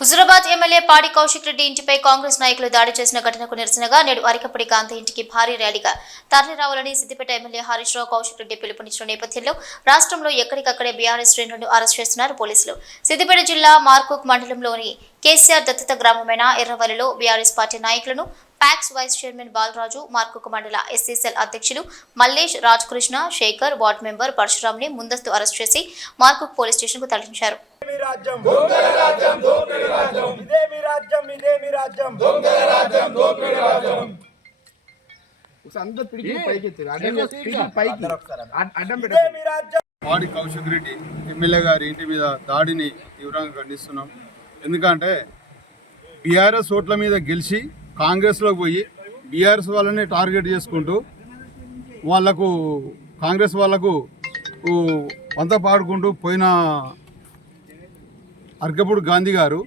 Huzurabad MLA పాడి కౌశిక్ రెడ్డి ఇంటిపై కాంగ్రెస్ నాయకులు దాడి చేసిన ఘటనకు నిరసనగా నేడు అరికపడి గాంధీ ఇంటికి భారీ ర్యాలీగా తరలిరావాలని సిద్దిపేట ఎమ్మెల్యే హరీష్ రావు కౌశిక్ రెడ్డి పిలుపునిచ్చిన నేపథ్యంలో రాష్ట్రంలో ఎక్కడికక్కడే బీఆర్ఎస్ శ్రేణులను అరెస్ట్ చేస్తున్నారు పోలీసులు. సిద్దిపేట జిల్లా మార్కుక్ మండలంలోని కేసీఆర్ దత్తత గ్రామమైన ఎర్రవల్లిలో బీఆర్ఎస్ పార్టీ నాయకులను PACS vice chairman Balaraju Markook మండల ఎస్సీసెల్ అధ్యక్షులు మల్లేష్ రాజకృష్ణ శేఖర్ వార్డు మెంబర్ పరశురాంని ముందస్తు అరెస్ట్ చేసి మార్కుక్ పోలీస్ స్టేషన్కు తరలించారు. రాజ్యం. దొంగల రాజ్యం దోపిడి రాజ్యం. ఇదే మీ రాజ్యం ఇదే మీ రాజ్యం. దొంగల రాజ్యం దోపిడి రాజ్యం. వాడి కౌశిక్ రెడ్డి ఎమ్మెల్యే గారి ఇంటి మీద దాడిని తీవ్రంగా ఖండిస్తున్నాం. ఎందుకంటే బీఆర్ఎస్ ఓట్ల మీద గెలిచి కాంగ్రెస్లోకి పోయి బీఆర్ఎస్ వాళ్ళని టార్గెట్ చేసుకుంటూ వాళ్ళకు కాంగ్రెస్ వాళ్ళకు వంత పాడుకుంటూ పోయిన అర్కపూడి గాంధీ గారు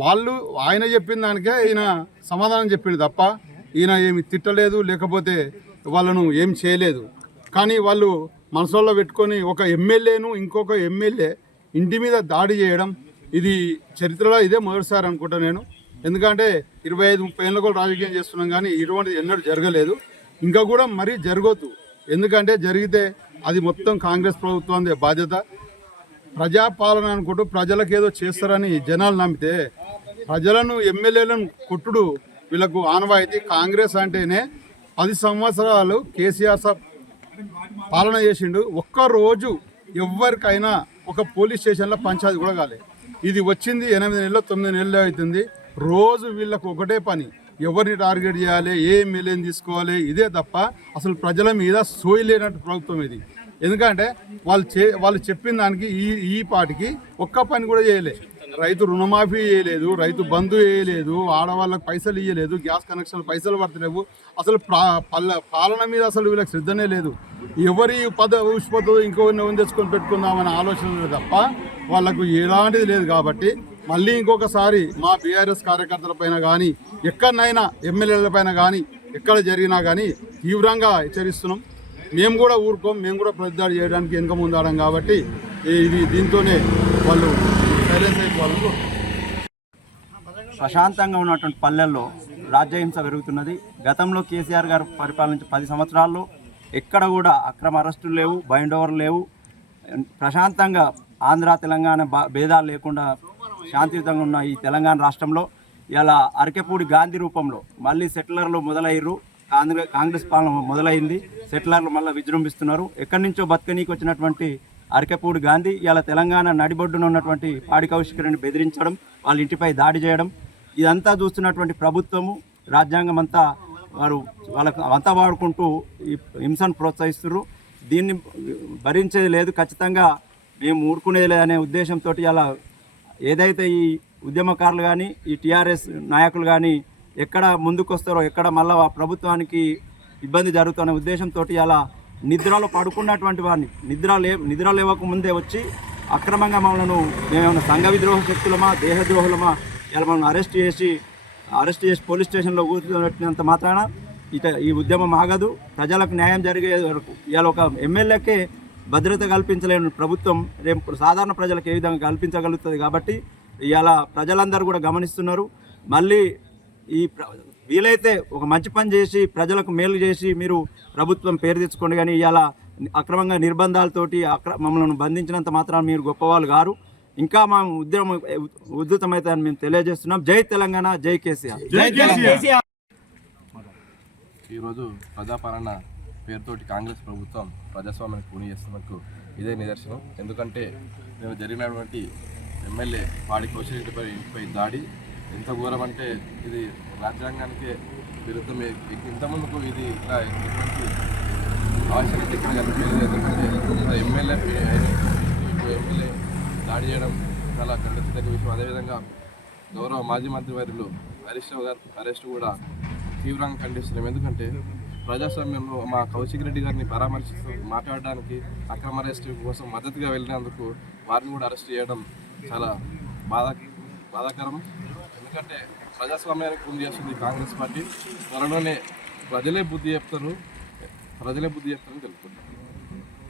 వాళ్ళు ఆయన చెప్పిన దానికే ఈయన సమాధానం చెప్పింది తప్ప ఈయన ఏమి తిట్టలేదు లేకపోతే వాళ్ళను ఏం చేయలేదు. కానీ వాళ్ళు మనసులో పెట్టుకొని ఒక ఎమ్మెల్యేను ఇంకొక ఎమ్మెల్యే ఇంటి మీద దాడి చేయడం ఇది చరిత్రలో ఇదే మొదటిసారి అనుకుంటా నేను. ఎందుకంటే ఇరవై ఐదు ముప్పై ఏళ్ళ కూడా రాజకీయం చేస్తున్నాం కానీ ఇటువంటిది ఎన్నడూ జరగలేదు. ఇంకా కూడా మరీ జరగొద్దు. ఎందుకంటే జరిగితే అది మొత్తం కాంగ్రెస్ ప్రభుత్వం బాధ్యత. ప్రజాపాలన అనుకుంటూ ప్రజలకు ఏదో చేస్తారని జనాలు నమ్మితే ప్రజలను ఎమ్మెల్యేలను కొట్టుడు వీళ్ళకు ఆనవాయితీ. కాంగ్రెస్ అంటేనే పది సంవత్సరాలు కేసీఆర్ సార్ పాలన చేసిండు. ఒక్క రోజు ఎవరికైనా ఒక పోలీస్ స్టేషన్లో పంచాయతీ కూడా కాలే. ఇది వచ్చింది ఎనిమిది నెలలు తొమ్మిది నెలలు అవుతుంది. రోజు వీళ్ళకు ఒకటే పని. ఎవరిని టార్గెట్ చేయాలి ఏ ఎమ్మెల్యేని తీసుకోవాలి ఇదే తప్ప అసలు ప్రజల మీద సోయి లేనట్టు ప్రభుత్వం ఇది. ఎందుకంటే వాళ్ళు చే వాళ్ళు చెప్పిన దానికి ఈ ఈ పాటికి ఒక్క పని కూడా చేయలే. రైతు రుణమాఫీ చేయలేదు రైతు బంధు వేయలేదు ఆడవాళ్ళకి పైసలు ఇవ్వలేదు గ్యాస్ కనెక్షన్ పైసలు పడతలేవు. అసలు పల్ల పాలన మీద అసలు వీళ్ళకి శ్రద్ధనే లేదు. ఎవరి పద ఉష్పత్తులు ఇంకో తెచ్చుకొని పెట్టుకుందామనే ఆలోచన తప్ప వాళ్ళకు ఎలాంటిది లేదు కాబట్టి మళ్ళీ ఇంకొకసారి మా బీఆర్ఎస్ కార్యకర్తలపైన కానీ ఎక్కడనైనా ఎమ్మెల్యేల పైన కానీ ఎక్కడ జరిగినా కానీ తీవ్రంగా హెచ్చరిస్తున్నాం. మేము కూడా ఊరుకోం మేము కూడా ప్రతిదాడి చేయడానికి వెనుక ముందాడం కాబట్టి ఇది దీంతోనే వాళ్ళు సైలెన్స్ అయిపోవాలని ప్రశాంతంగా ఉన్నటువంటి పల్లెల్లో రాజ్యహింస పెరుగుతున్నది. గతంలో కేసీఆర్ గారు పరిపాలించిన పది సంవత్సరాల్లో ఎక్కడ కూడా అక్రమ అరెస్టులు లేవు బైండ్ ఓవర్లు లేవు. ప్రశాంతంగా ఆంధ్ర తెలంగాణ భేదాలు లేకుండా శాంతియుతంగా ఉన్న ఈ తెలంగాణ రాష్ట్రంలో ఇలా అరకెపూడి గాంధీ రూపంలో మళ్ళీ సెటిలర్లు మొదలయ్యారు ఆంధ్ర కాంగ్రెస్ పాలన మొదలైంది. సెటిలర్లు మళ్ళీ విజృంభిస్తున్నారు. ఎక్కడి నుంచో బతకనీకి వచ్చినటువంటి అరకపూడి గాంధీ ఇలా తెలంగాణ నడిబొడ్డున ఉన్నటువంటి పాడి కౌశికరిని బెదిరించడం వాళ్ళ ఇంటిపై దాడి చేయడం ఇదంతా చూస్తున్నటువంటి ప్రభుత్వము రాజ్యాంగం అంతా వారు వాళ్ళకు అంతా వాడుకుంటూ ఈ హింసను ప్రోత్సహిస్తున్నారు దీన్ని భరించేది లేదు. ఖచ్చితంగా మేము ఊరుకునేది లేదనే ఉద్దేశంతో అలా ఏదైతే ఈ ఉద్యమకారులు కానీ ఈ టీఆర్ఎస్ నాయకులు కానీ ఎక్కడ ముందుకొస్తారో ఎక్కడ మళ్ళా ప్రభుత్వానికి ఇబ్బంది జరుగుతున్న ఉద్దేశంతో అలా నిద్రలో పడుకున్నటువంటి వారిని నిద్ర లే నిద్ర లేవక ముందే వచ్చి అక్రమంగా మమ్మల్ని మేమేమైనా సంఘ విద్రోహ శక్తులమా దేహద్రోహులమా ఇలా మమ్మల్ని అరెస్ట్ చేసి అరెస్ట్ చేసి పోలీస్ స్టేషన్లో కూర్చున్నంత మాత్రాన ఇట ఈ ఉద్యమం ఆగదు. ప్రజలకు న్యాయం జరిగే వరకు ఇవాళ ఒక ఎమ్మెల్యేకే భద్రత కల్పించలేని ప్రభుత్వం రేపు సాధారణ ప్రజలకు ఏ విధంగా కల్పించగలుగుతుంది కాబట్టి ఇవాళ ప్రజలందరూ కూడా గమనిస్తున్నారు. మళ్ళీ ఈ ప్ర- వీలైతే ఒక మంచి పని చేసి ప్రజలకు మేలు చేసి మీరు ప్రభుత్వం పేరు తెచ్చుకోండి. కానీ ఇవాళ అక్రమంగా నిర్బంధాలతోటి అక్ర మమ్మల్ని బంధించినంత మాత్రం మీరు గొప్పవాళ్ళు గారు ఇంకా మా ఉద్యమం ఉద్ధృతమైతే మేము తెలియజేస్తున్నాం. జై తెలంగాణ జై కేసీఆర్. ఈరోజు ప్రజాపాలన పేరుతోటి కాంగ్రెస్ ప్రభుత్వం ప్రజాస్వామ్యాన్ని పూని చేస్తున్నట్టు ఇదే నిదర్శనం. ఎందుకంటే మేము జరిగినటువంటి ఎమ్మెల్యే వాడి కౌశల్యపై ఇంటిపై దాడి ఎంత ఘోరం అంటే ఇది రాజ్యాంగానికి విరుద్ధమే ఇంతముందుకు ఇది ఇట్లా ఎటువంటి ఆవశ్యకత ఇక్కడ కనిపించలేదు. ఎందుకంటే ఎమ్మెల్యే ఎమ్మెల్యే దాడి చేయడం చాలా ఖండించదగ్గ విషయం. అదేవిధంగా గౌరవ మాజీ మంత్రి వర్యులు హరీష్ రావు గారు అరెస్ట్ కూడా తీవ్రంగా ఖండిస్తున్నాం ఎందుకంటే ప్రజాస్వామ్యంలో మా కౌశిక్ రెడ్డి గారిని పరామర్శిస్తూ మాట్లాడడానికి అక్రమ అరెస్ట్ కోసం మద్దతుగా వెళ్ళినందుకు వారిని కూడా అరెస్ట్ చేయడం చాలా బాధ బాధాకరం. ఎందుకంటే ప్రజాస్వామ్యానికి ముందు చేస్తుంది కాంగ్రెస్ పార్టీ. త్వరలోనే ప్రజలే బుద్ధి చెప్తారు. ప్రజలే బుద్ధి చెప్తారని తెలుపుకుంటారు